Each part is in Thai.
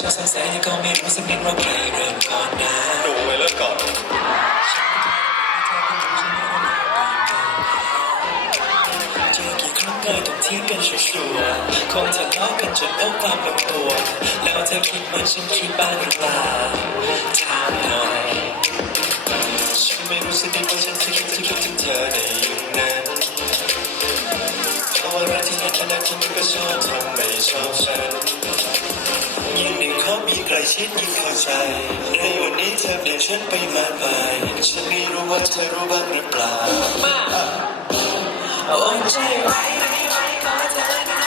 ฉันสงสัยก็ไม่รู้สักนิดว่าใครเริ่มก่อนนะดูไปเริ่มก่อนเคยรู้เธอเป็นผู้ชายไม่ได้เจอกี่ครั้งก็ต้องเถียงกันชัวร์คงทะเลาะกันจนพบความลงตัว แล้วเธอคิดเหมือนฉันคิดบ้างหรือเปล่าถามหน่อย ทนั่นขนาที่มันก็ชอบทำไม่ชอบฉันยิ่งหนึ่งเขามีใกล้ชิดยิ่งเข้าใจ ในวันนี้เธอเปลี่ยนฉันไปมากมายฉันไม่รู้ว่าเธอรู้บ้างหรือเปล่ามาโอ้ใจไว้ไว้ไว้ขอเธอ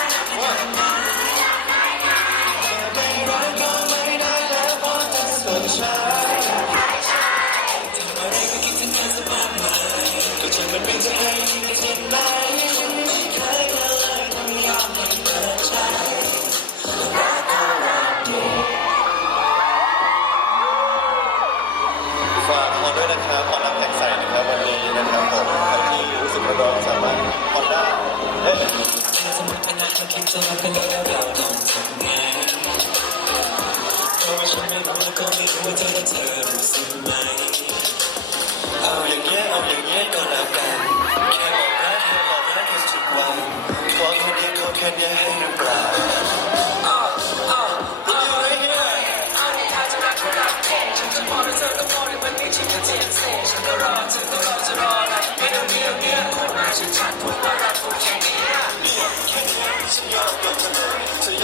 อนาคตที่เธอเป็ราต้องทำไงเพราะว่าฉันไม่รู้แล้วก็ไม่รู้ว่าเธอและไมเอาอย่างเงี้ยเอาอย่างเงี้ยก็แล้วกันแค่บอรักแค่บอกรักกันทุกวันขอคนเดียวขอแค่เนี้ยให้หรือเปล่าโอ้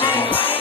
ก็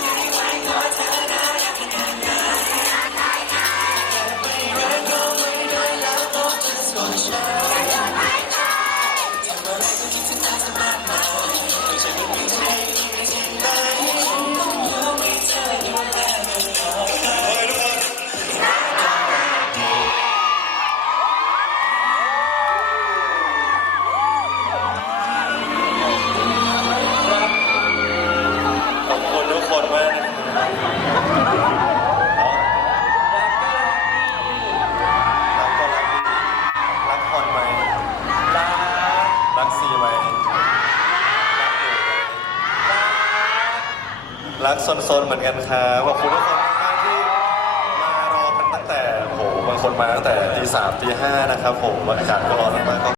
รักซนๆเหมือนกันครับขอบคุณทุกคนมากที่มารอกันตั้งแต่โหบางคนมาตั้งแต่ตีสามตีห้านะครับผมอากาศก็ร้อนมากๆก็